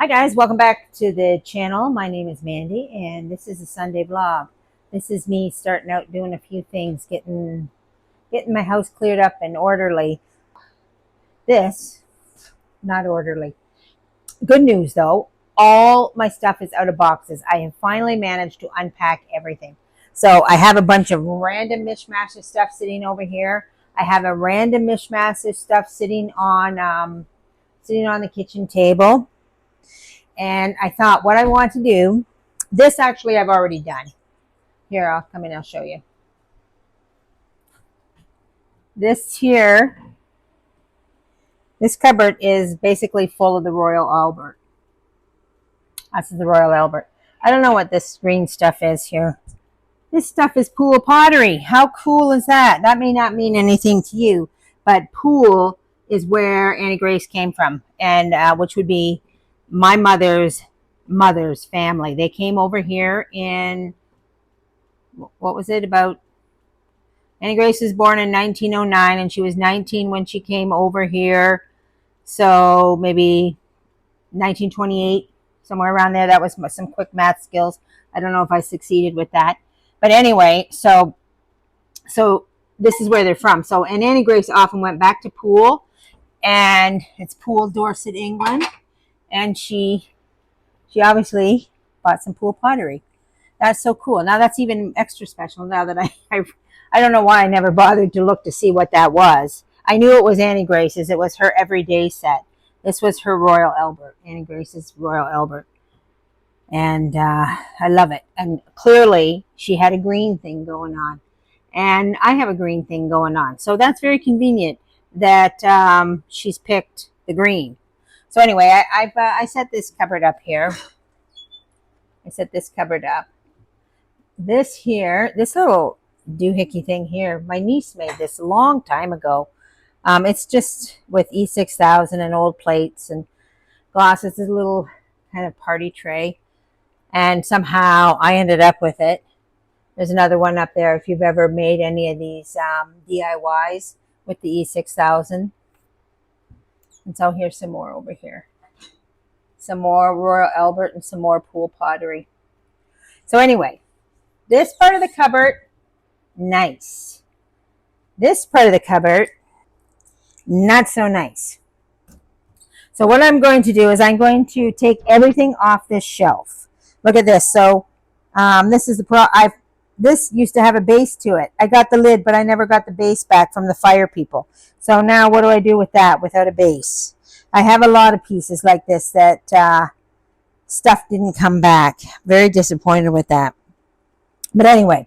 Hi guys, welcome back to the channel. My name is Mandy and this is a Sunday vlog. This is me starting out doing a few things, getting my house cleared up and orderly. This, not orderly. Good news though, all my stuff is out of boxes. I have finally managed to unpack everything. So I have a bunch of random mishmash of stuff sitting over here. I have a random mishmash of stuff sitting on the kitchen table. And I thought what I want to do, this actually I've already done. Here, I'll come in, I'll show you. This here, this cupboard is basically full of the Royal Albert. This is the Royal Albert. I don't know what this green stuff is here. This stuff is pool pottery. How cool is that? That may not mean anything to you, but pool is where Annie Grace came from, and which would be my mother's family. They came over here in, what was it, about, Annie Grace was born in 1909 and she was 19 when she came over here. So maybe 1928, somewhere around there. That was some quick math skills. I don't know if I succeeded with that. But anyway, so this is where they're from. So, and Annie Grace often went back to Poole, and it's Poole, Dorset, England. And she obviously bought some pool pottery. That's so cool. Now that's even extra special now that I don't know why I never bothered to look to see what that was. I knew it was Annie Grace's. It was her everyday set. This was her Royal Albert, Annie Grace's Royal Albert. And I love it. And clearly she had a green thing going on. And I have a green thing going on. So that's very convenient that she's picked the green. So anyway, I set this cupboard up here. I set this cupboard up. This here, this little doohickey thing here, my niece made this a long time ago. It's just with E6000 and old plates and glasses, this little kind of party tray. And somehow I ended up with it. There's another one up there if you've ever made any of these DIYs with the E6000. And so here's some more over here. Some more Royal Albert and some more pool pottery. So anyway, this part of the cupboard, nice. This part of the cupboard, not so nice. So what I'm going to do is I'm going to take everything off this shelf. Look at this. So this is this used to have a base to it. I got the lid, but I never got the base back from the fire people. So now what do I do with that without a base? I have a lot of pieces like this that stuff didn't come back. Very disappointed with that. But anyway,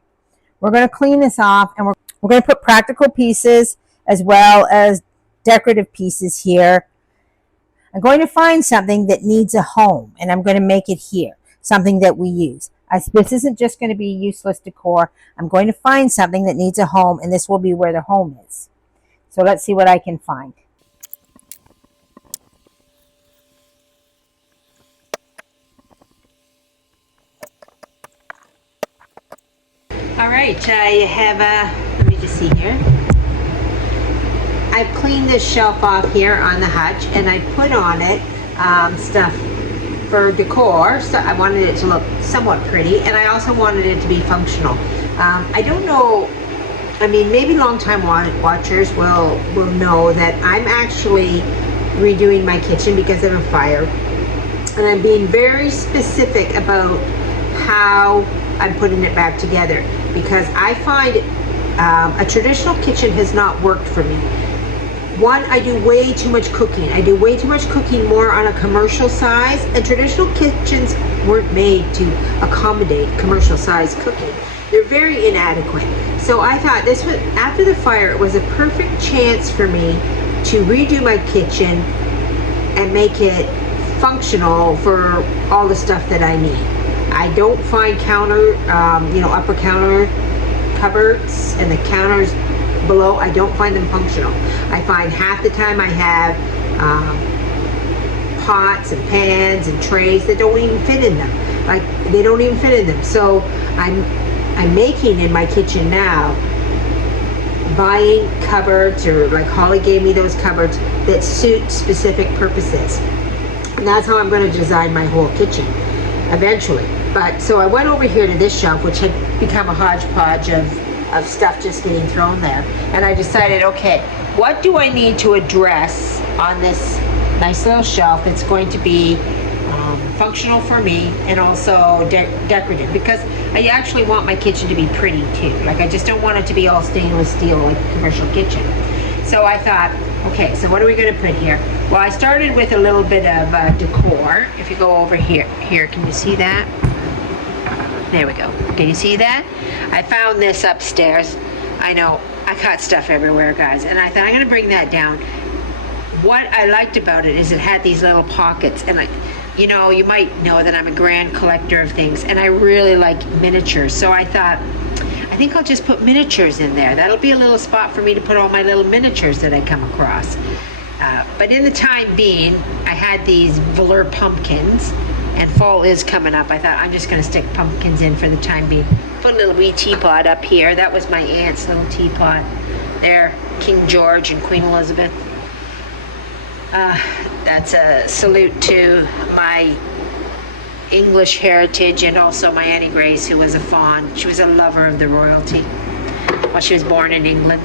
we're going to clean this off, and we're going to put practical pieces as well as decorative pieces here. I'm going to find something that needs a home, and I'm going to make it here, something that we use. This isn't just going to be useless decor. I'm going to find something that needs a home, and this will be where the home is. So let's see what I can find. All right, I have let me just see here. I've cleaned this shelf off here on the hutch, and I put on it stuff for decor. So I wanted it to look somewhat pretty, and I also wanted it to be functional. I don't know, I mean, maybe long-time watchers will know that I'm actually redoing my kitchen because of a fire, and I'm being very specific about how I'm putting it back together, because I find a traditional kitchen has not worked for me. One, I do way too much cooking. I do way too much cooking more on a commercial size, and traditional kitchens weren't made to accommodate commercial size cooking. They're very inadequate. So I thought this was, after the fire, it was a perfect chance for me to redo my kitchen and make it functional for all the stuff that I need. I don't find upper counter cupboards and the counters below, I don't find them functional. I find half the time I have pots and pans and trays that don't even fit in them. Like, they don't even fit in them. So I'm making in my kitchen now, buying cupboards, or like Holly gave me those cupboards that suit specific purposes. And that's how I'm going to design my whole kitchen eventually. But so I went over here to this shelf, which had become a hodgepodge of stuff just getting thrown there. And I decided, okay, what do I need to address on this nice little shelf that's going to be functional for me and also decorative, because I actually want my kitchen to be pretty too. Like, I just don't want it to be all stainless steel like a commercial kitchen. So I thought, okay, so what are we going to put here? Well, I started with a little bit of decor. If you go over here, can you see that? There we go. Can you see that? I found this upstairs. I know, I got stuff everywhere, guys, and I thought I'm going to bring that down. What I liked about it is it had these little pockets, and you know, you might know that I'm a grand collector of things, and I really like miniatures. So I thought, I think I'll just put miniatures in there. That'll be a little spot for me to put all my little miniatures that I come across. But in the time being, I had these velour pumpkins, and fall is coming up. I thought I'm just going to stick pumpkins in for the time being. Put a little wee teapot up here. That was my aunt's little teapot. There, King George and Queen Elizabeth. That's a salute to my English heritage, and also my Auntie Grace, who was a fawn. She was a lover of the royalty. Well, she was born in England.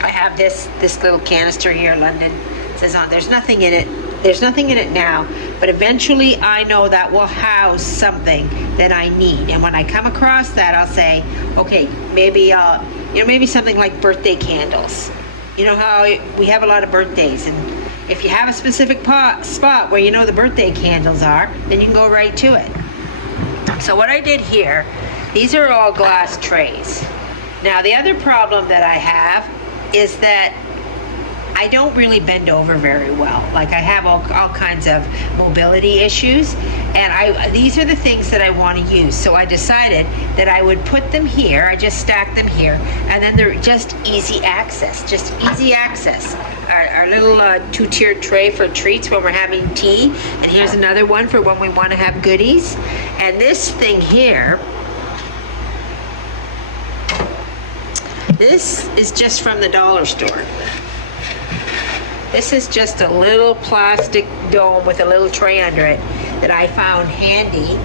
I have this little canister here, London. It says on, there's nothing in it. There's nothing in it now, but eventually I know that will house something that I need. And when I come across that, I'll say, okay, maybe maybe something like birthday candles. You know how we have a lot of birthdays, and if you have a specific spot where you know the birthday candles are, then you can go right to it. So what I did here, these are all glass trays. Now the other problem that I have is that I don't really bend over very well. Like, I have all kinds of mobility issues, and these are the things that I want to use. So I decided that I would put them here. I just stacked them here, and then they're just easy access. Just easy access. Our little two-tiered tray for treats when we're having tea, and here's another one for when we want to have goodies. And this thing here, this is just from the dollar store. This is just a little plastic dome with a little tray under it that I found handy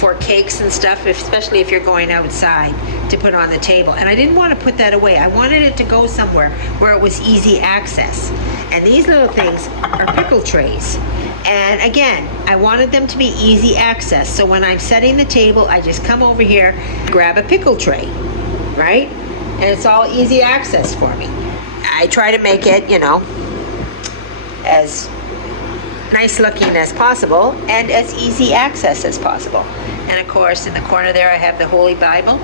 for cakes and stuff, especially if you're going outside, to put on the table. And I didn't want to put that away. I wanted it to go somewhere where it was easy access. And these little things are pickle trays. And again, I wanted them to be easy access. So when I'm setting the table, I just come over here, grab a pickle tray, right? And it's all easy access for me. I try to make it, you know, as nice looking as possible and as easy access as possible. And of course, in the corner there, I have the Holy Bible.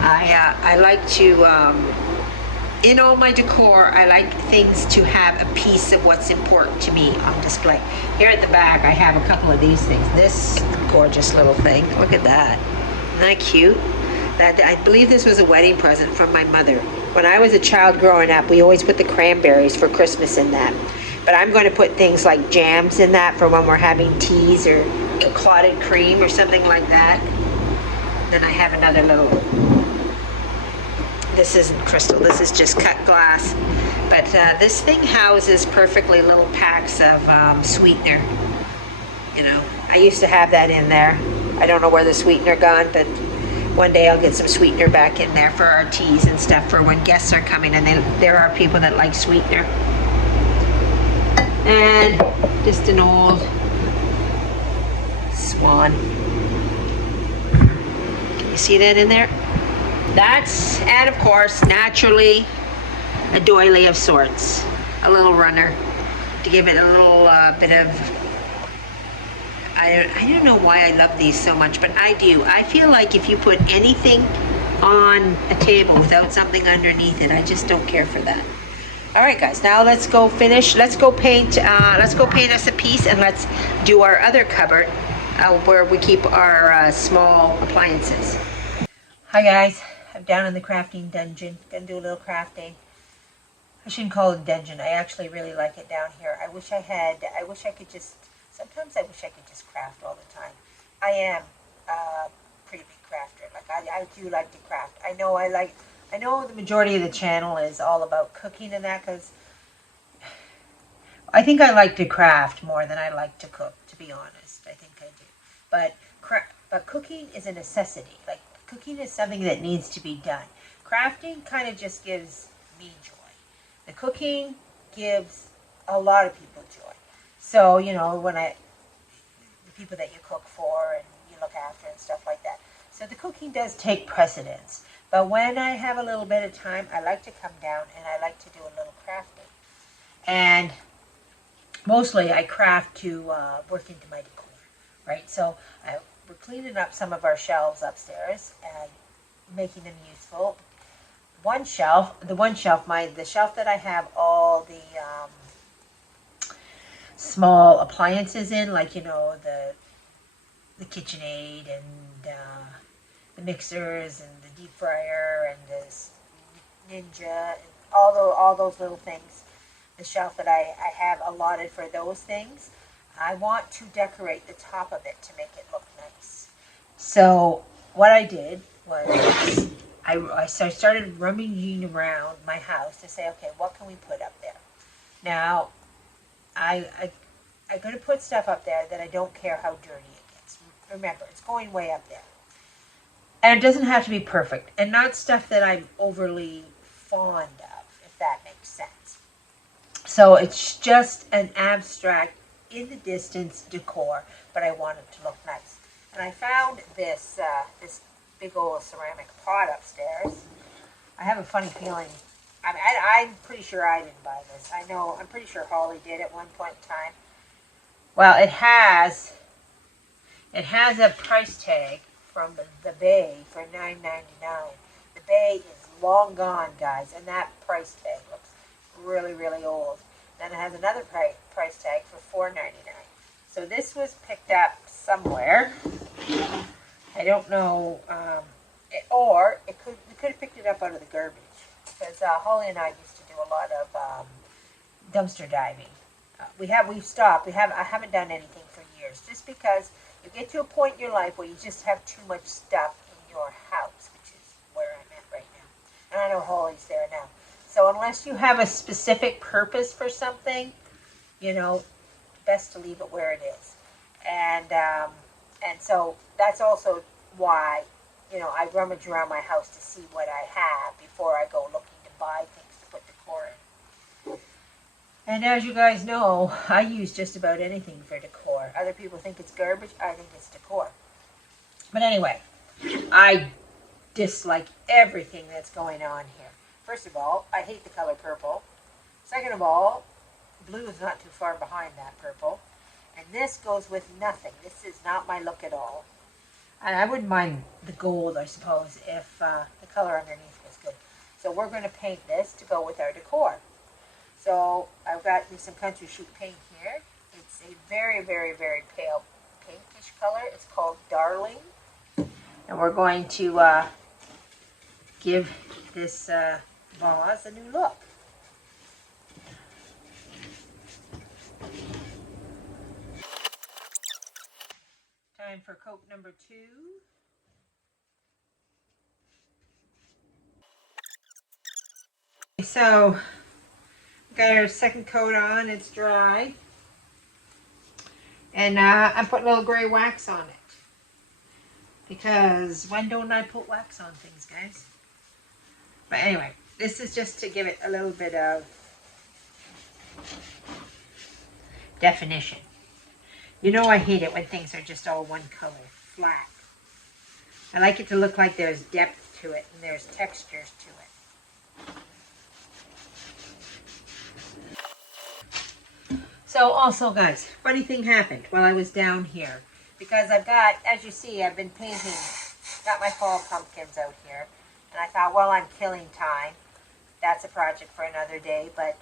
I like to, in all my decor, I like things to have a piece of what's important to me on display. Here at the back, I have a couple of these things. This gorgeous little thing, look at that. Isn't that cute? I believe this was a wedding present from my mother. When I was a child growing up, we always put the cranberries for Christmas in that. But I'm going to put things like jams in that for when we're having teas, or clotted cream or something like that. Then I have another little, this isn't crystal, this is just cut glass. But this thing houses perfectly little packs of sweetener. You know, I used to have that in there. I don't know where the sweetener gone, but one day I'll get some sweetener back in there for our teas and stuff for when guests are coming, and there are people that like sweetener. And just an old swan. Can you see that in there? And of course, naturally, a doily of sorts. A little runner to give it a little bit of, I don't know why I love these so much, but I do. I feel like if you put anything on a table without something underneath it, I just don't care for that. All right, guys, now let's go finish. Let's go paint us a piece, and let's do our other cupboard where we keep our small appliances. Hi, guys. I'm down in the crafting dungeon. Gonna do a little crafting. I shouldn't call it a dungeon. I actually really like it down here. I wish I could just, sometimes I wish I could just craft all the time. I am a pretty big crafter. Like, I do like to craft. I know the majority of the channel is all about cooking and that, because I think I like to craft more than I like to cook, to be honest. I think I do. But but cooking is a necessity. Like cooking is something that needs to be done. Crafting kind of just gives me joy. The cooking gives a lot of people joy. So, you know, the people that you cook for and you look after and stuff like that. So the cooking does take precedence. But when I have a little bit of time, I like to come down and I like to do a little crafting. And mostly I craft to work into my decor, right? So we're cleaning up some of our shelves upstairs and making them useful. The shelf that I have all the small appliances in, like you know the KitchenAid and the mixers and the deep fryer and the Ninja and all those little things. The shelf that I have allotted for those things. I want to decorate the top of it to make it look nice. So what I did was I started rummaging around my house to say, okay, what can we put up there? Now, I I'm going to put stuff up there that I don't care how dirty it gets. Remember, it's going way up there. And it doesn't have to be perfect, and not stuff that I'm overly fond of, if that makes sense. So it's just an abstract, in the distance decor, but I want it to look nice. And I found this big old ceramic pot upstairs. I have a funny feeling. I'm pretty sure I didn't buy this. I'm pretty sure Holly did at one point in time. Well, it has a price tag from the Bay for $9.99. The Bay is long gone, guys, and that price tag looks really, really old. Then it has another price tag for $4.99. So this was picked up somewhere. I don't know, or we could have picked it up out of the garbage because Holly and I used to do a lot of dumpster diving. We've stopped. I haven't done anything for years, just because you get to a point in your life where you just have too much stuff in your house, which is where I'm at right now. And I know Holly's there now. So unless you have a specific purpose for something, you know, best to leave it where it is. And so that's also why, you know, I rummage around my house to see what I have before I go looking to buy things to put decor in. And as you guys know, I use just about anything for decor. Other people think it's garbage. I think it's decor. But anyway, I dislike everything that's going on here. First of all, I hate the color purple. Second of all, blue is not too far behind that purple. And this goes with nothing. This is not my look at all. And I wouldn't mind the gold, I suppose, if the color underneath was good. So we're going to paint this to go with our decor. So I've got me some country sheet paint here. It's a very, very, very pale pinkish color. It's called Darling. And we're going to give this vase a new look. Time for coat number 2. So, got our second coat on. It's dry. And I'm putting a little gray wax on it. Because when don't I put wax on things, guys? But anyway, this is just to give it a little bit of definition. You know I hate it when things are just all one color, flat. I like it to look like there's depth to it and there's textures to it. So also, guys, funny thing happened while I was down here. Because as you see, I've been painting, got my fall pumpkins out here. And I thought, well, I'm killing time. That's a project for another day. But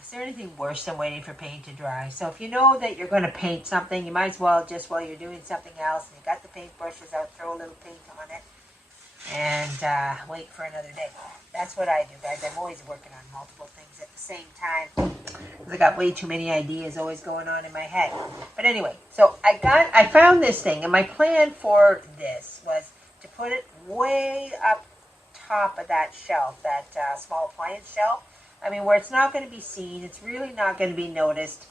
is there anything worse than waiting for paint to dry? So if you know that you're going to paint something, you might as well, just while you're doing something else, and you got the paint brushes out, throw a little paint on it. And wait for another day. That's what I do, guys. I'm always working on multiple things at the same time. I got way too many ideas always going on in my head. But anyway, so I found this thing, and my plan for this was to put it way up top of that shelf, that small appliance shelf. I mean, where it's not going to be seen. It's really not going to be noticed.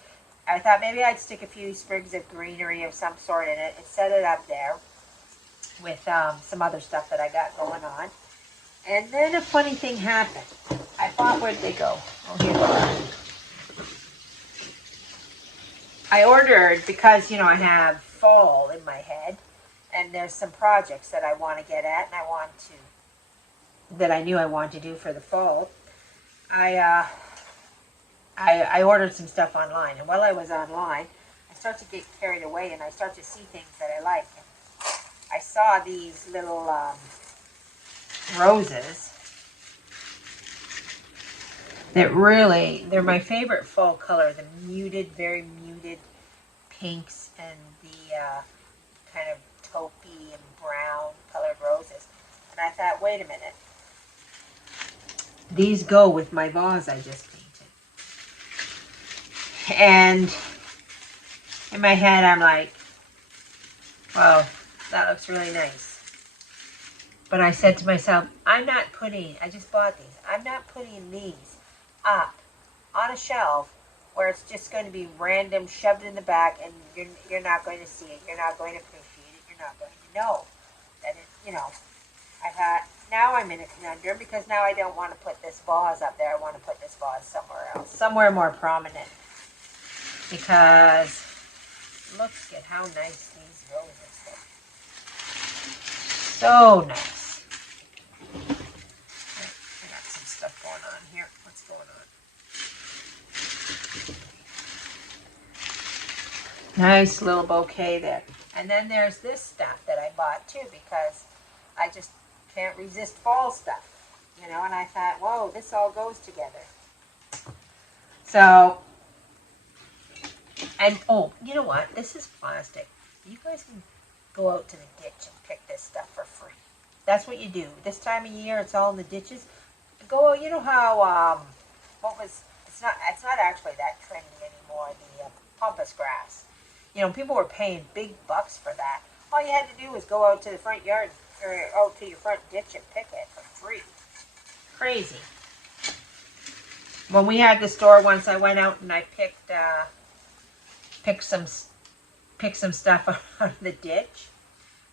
I thought maybe I'd stick a few sprigs of greenery of some sort in it and set it up there with some other stuff that I got going on. And then a funny thing happened. I thought, where'd they go? Oh, here they are. I ordered, because, you know, I have fall in my head, and there's some projects that I want to get at, and that I knew I wanted to do for the fall. I ordered some stuff online, and while I was online, I start to get carried away, and I start to see things that I like. And I saw these little roses that really, they're my favorite fall color, the muted, very muted pinks and the kind of taupey and brown colored roses. And I thought, wait a minute, these go with my vase I just painted. And in my head, I'm like, well, that looks really nice. But I said to myself, I just bought these. I'm not putting these up on a shelf where it's just going to be random, shoved in the back, and you're not going to see it. You're not going to appreciate it. You're not going to know that it, you know. I thought, now I'm in a conundrum because now I don't want to put this vase up there. I want to put this vase somewhere else, somewhere more prominent. Because look at how nice these roses look. So nice. I got some stuff going on here. What's going on? Nice little bouquet there. And then there's this stuff that I bought too because I just can't resist fall stuff, you know, and I thought, whoa, this all goes together. So, and oh, you know what? This is plastic. You guys can go out to the ditch and pick this stuff for free. That's what you do. This time of year, it's all in the ditches. Go, you know how, it's not actually that trendy anymore, the pampas grass. You know, people were paying big bucks for that. All you had to do was go out to the front yard, or out to your front ditch and pick it for free. Crazy. When we had the store once, I went out and I picked some stuff out of the ditch,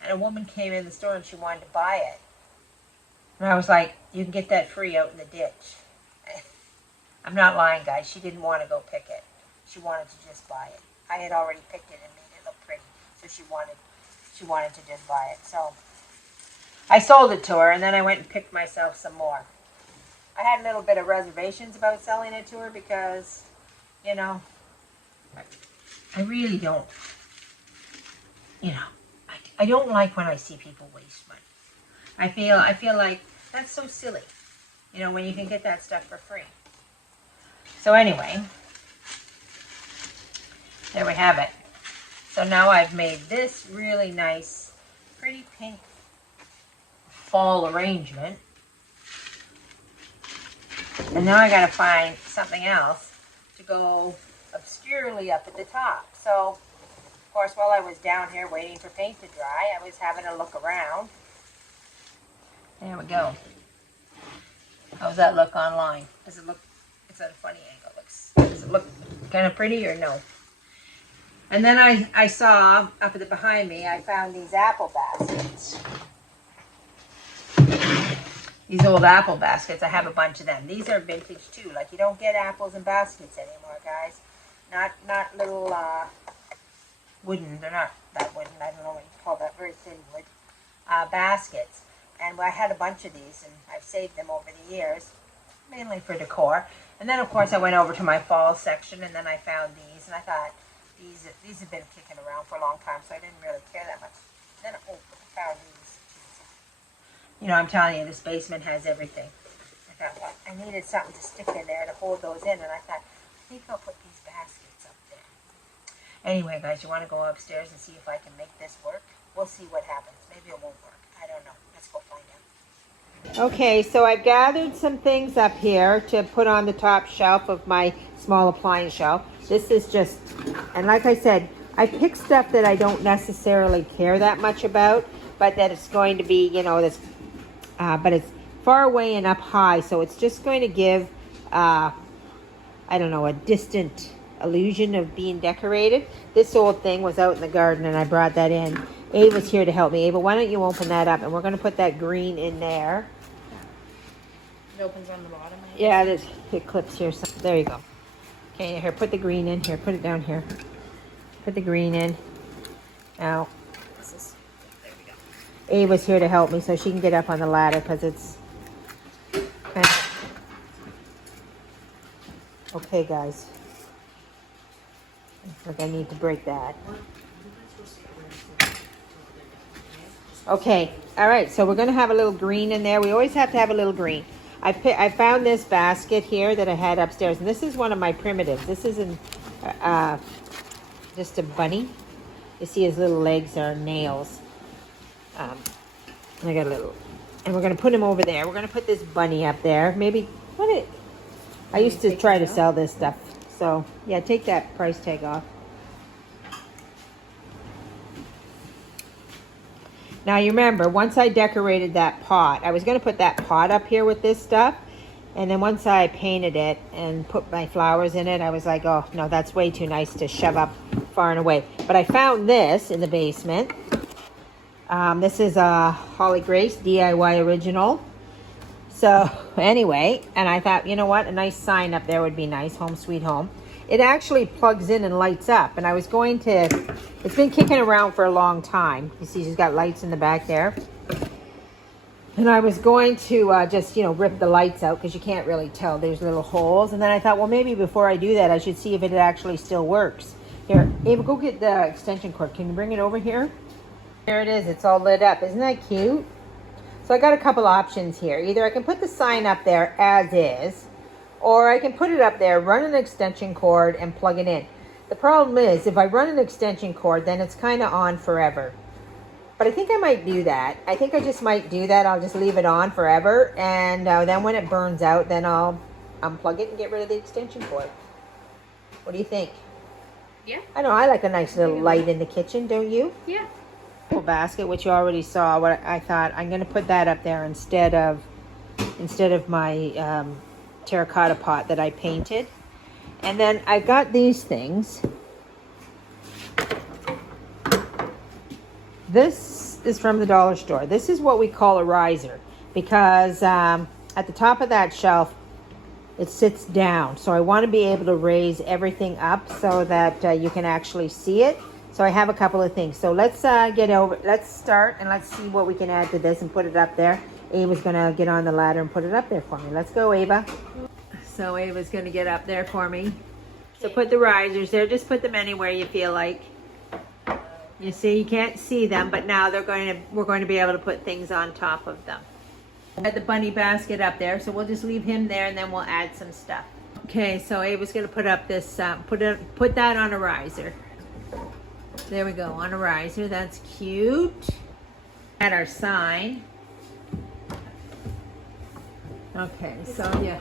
and a woman came in the store and she wanted to buy it. And I was like, you can get that free out in the ditch. I'm not lying, guys. She didn't want to go pick it. She wanted to just buy it. I had already picked it and made it look pretty, so she wanted to just buy it. So I sold it to her, and then I went and picked myself some more. I had a little bit of reservations about selling it to her because, you know, I really don't, you know, I don't like when I see people waste money. I feel like that's so silly, you know, when you can get that stuff for free. So anyway, there we have it. So now I've made this really nice, pretty pink fall arrangement. And now I got to find something else to go obscurely up at the top. So, of course, while I was down here waiting for paint to dry, I was having a look around. There we go. How's that look online? Does it look, it's at a funny angle. Does it look kind of pretty or no? And then I saw up at the behind me, I found these apple baskets. These old apple baskets, I have a bunch of them. These are vintage too. Like, you don't get apples in baskets anymore, guys. Not little wooden, they're not that wooden, I don't know what you call that, very thin wood baskets. And I had a bunch of these, and I've saved them over the years, mainly for decor. And then, of course, I went over to my fall section, and then I found these, and I thought, these have been kicking around for a long time, so I didn't really care that much. And then I found these. You know, I'm telling you, this basement has everything. I thought, well, I needed something to stick in there to hold those in, and I thought, I think I'll put these baskets up there. Anyway, guys, you want to go upstairs and see if I can make this work? We'll see what happens. Maybe it won't work. I don't know. Let's go find out. Okay, so I've gathered some things up here to put on the top shelf of my small appliance shelf. This is just, and like I said, I picked stuff that I don't necessarily care that much about, but that it's going to be, you know, this, but it's far away and up high, so it's just going to give a I don't know, a distant illusion of being decorated. This old thing was out in the garden and I brought that in. Ava's here to help me. Ava, why don't you open that up? And we're going to put that green in there. It opens on the bottom. Yeah, it clips here. So, there you go. Okay, here, put the green in. Here, put it down here. Put the green in. Now, There we go. Ava's here to help me so she can get up on the ladder because it's... Okay, guys. Like I need to break that. Okay, all right, so we're going to have a little green in there. We always have to have a little green. I found this basket here that I had upstairs, and this is one of my primitives. This isn't just a bunny. You see his little legs are nails. I got a little, and we're going to put him over there. We're going to put this bunny up there. Maybe, I used to try to sell this stuff. So, yeah, take that price tag off. Now, you remember, once I decorated that pot, I was going to put that pot up here with this stuff. And then once I painted it and put my flowers in it, I was like, oh, no, that's way too nice to shove up far and away. But I found this in the basement. This is a Holly Grace DIY original. So anyway, and I thought, you know what, a nice sign up there would be nice, home sweet home. It actually plugs in and lights up, and I was going to, it's been kicking around for a long time. You see she's got lights in the back there. And I was going to just, you know, rip the lights out because you can't really tell, there's little holes. And then I thought, well, maybe before I do that, I should see if it actually still works. Here, Ava, go get the extension cord. Can you bring it over here? There it is, it's all lit up. Isn't that cute? So I got a couple options here. Either I can put the sign up there as is, or I can put it up there, run an extension cord, and plug it in. The problem is, if I run an extension cord, then it's kind of on forever. But I think I might do that. I think I just might do that. I'll just leave it on forever, and then when it burns out, then I'll unplug it and get rid of the extension cord. What do you think? Yeah. I know, I like a nice little light in the kitchen, don't you? Yeah. Basket, which you already saw. What I thought, I'm going to put that up there instead of my terracotta pot that I painted. And then I got these things. This is from the dollar store. This is what we call a riser because at the top of that shelf it sits down, so I want to be able to raise everything up so that you can actually see it. So I have a couple of things. So let's start and let's see what we can add to this and put it up there. Ava's gonna get on the ladder and put it up there for me. Let's go, Ava. So Ava's gonna get up there for me. So put the risers there. Just put them anywhere you feel like. You see, you can't see them, but now we're going to be able to put things on top of them. I had the bunny basket up there, so we'll just leave him there and then we'll add some stuff. Okay, so Ava's gonna put up this, put that on a riser. There we go, on a riser. That's cute. Add our sign. Okay, so yeah.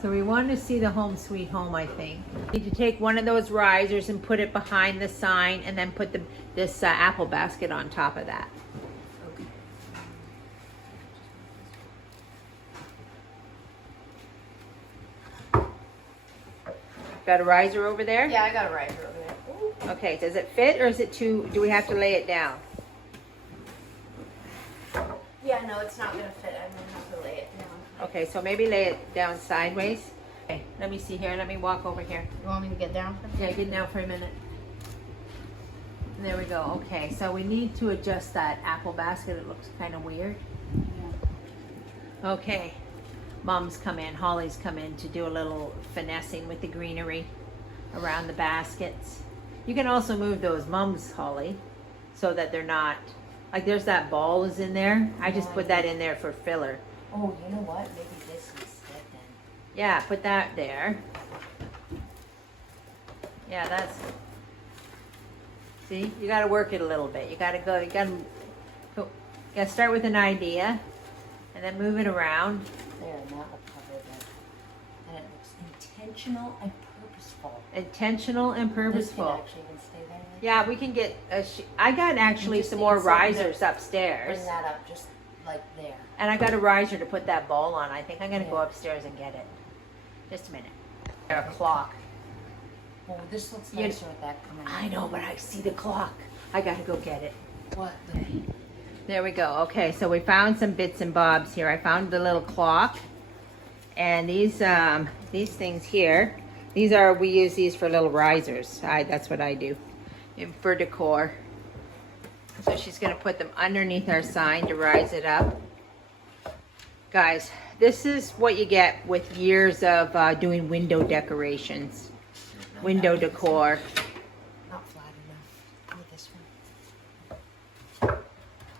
So we want to see the home sweet home, I think. You need to take one of those risers and put it behind the sign and then put this apple basket on top of that. Got a riser over there? Yeah, I got a riser over there. Ooh. Okay, does it fit or is it too, do we have to lay it down? Yeah, no, it's not gonna fit. I'm gonna have to lay it down. Okay, so maybe lay it down sideways. Okay, let me see here. Let me walk over here. You want me to get down? Yeah, get down for a minute. There we go. Okay, so we need to adjust that apple basket. It looks kind of weird. Yeah. Okay, Mom's come in, Holly's come in to do a little finessing with the greenery around the baskets. You can also move those mums, Holly, so that they're not, like there's that ball is in there. I just put that in there for filler. Oh, you know what? Maybe this instead then. Yeah, put that there. Yeah, that's, see, you got to work it a little bit. You got to go, you got to start with an idea and then move it around. There, and that will cover that. And it looks intentional and purposeful. Intentional and purposeful. This can actually even stay there. Yeah, we can get, I got actually some more risers upstairs. Bring that up just like there. And I got a riser to put that ball on. I think I'm going to go upstairs and get it. Just a minute. A clock. Oh, this looks You- nicer with that coming I know, but I see the clock. I gotta go get it. What? There we go. Okay, so we found some bits and bobs here. I found the little clock, and these things here. We use these for little risers. That's what I do, for decor. So she's gonna put them underneath our sign to rise it up. Guys, this is what you get with years of doing window decorations, window decor. Not flat enough. With this one.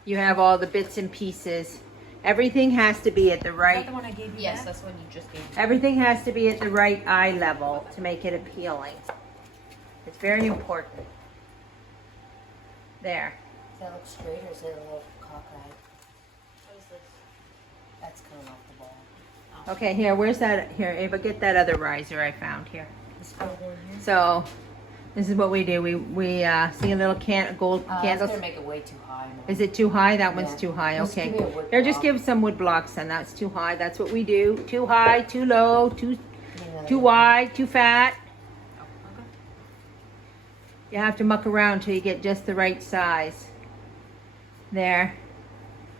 You have all the bits and pieces. Everything has to be at the Is that right. the one I gave you? Yes, back? that's one you just gave me. Everything has to be at the right eye level to make it appealing. It's very important. There. Does that look straight or is it a little cockeyed? What is this? That's coming off the ball. Okay, here, where's that? Here, Ava, get that other riser I found here. This gold one here? So, this is what we do. We see a little gold That's candle. gonna make it way too high. Mom. Is it too high? That one's Yeah. too high. Just Okay. give me a wood Here, just block. give some wood blocks, and that's too high. That's what we do. Too high, too low, too Another too one. wide, too fat. You have to muck around till you get just the right size. There.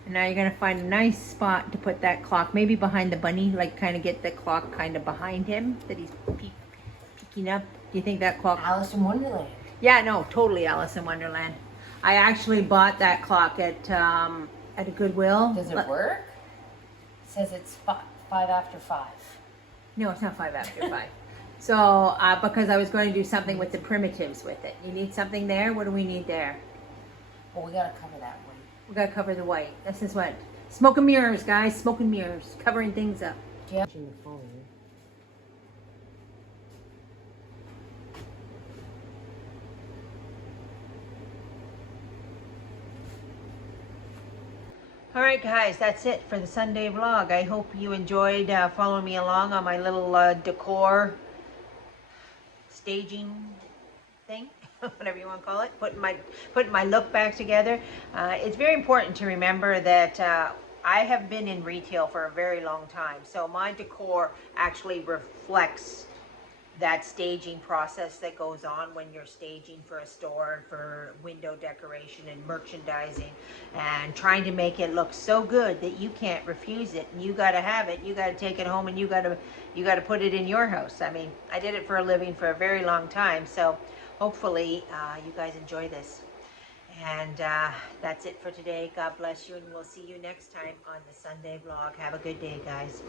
And now you're gonna find a nice spot to put that clock, maybe behind the bunny, like kind of get the clock kind of behind him that he's peeking up. Do you think that clock? Alice in Wonderland. Yeah, no, totally Alice in Wonderland. I actually bought that clock at a Goodwill. Does it work? It says it's 5 after 5. No, it's not 5 after 5. So, because I was going to do something with the primitives with it. You need something there? What do we need there? Well, we gotta cover that one. We gotta cover the white. This is what? Smoke and mirrors, guys. Smoke and mirrors. Covering things up. Yeah. In the phone. All right, guys, that's it for the Sunday vlog. I hope you enjoyed following me along on my little decor staging thing, whatever you want to call it, putting my look back together. It's very important to remember that I have been in retail for a very long time, so my decor actually reflects that staging process that goes on when you're staging for a store, for window decoration and merchandising, and trying to make it look so good that you can't refuse it, and you got to have it, you got to take it home, and you got to put it in your house. I mean, I did it for a living for a very long time, so hopefully you guys enjoy this. And that's it for today. God bless you, and we'll see you next time on the Sunday vlog. Have a good day, guys.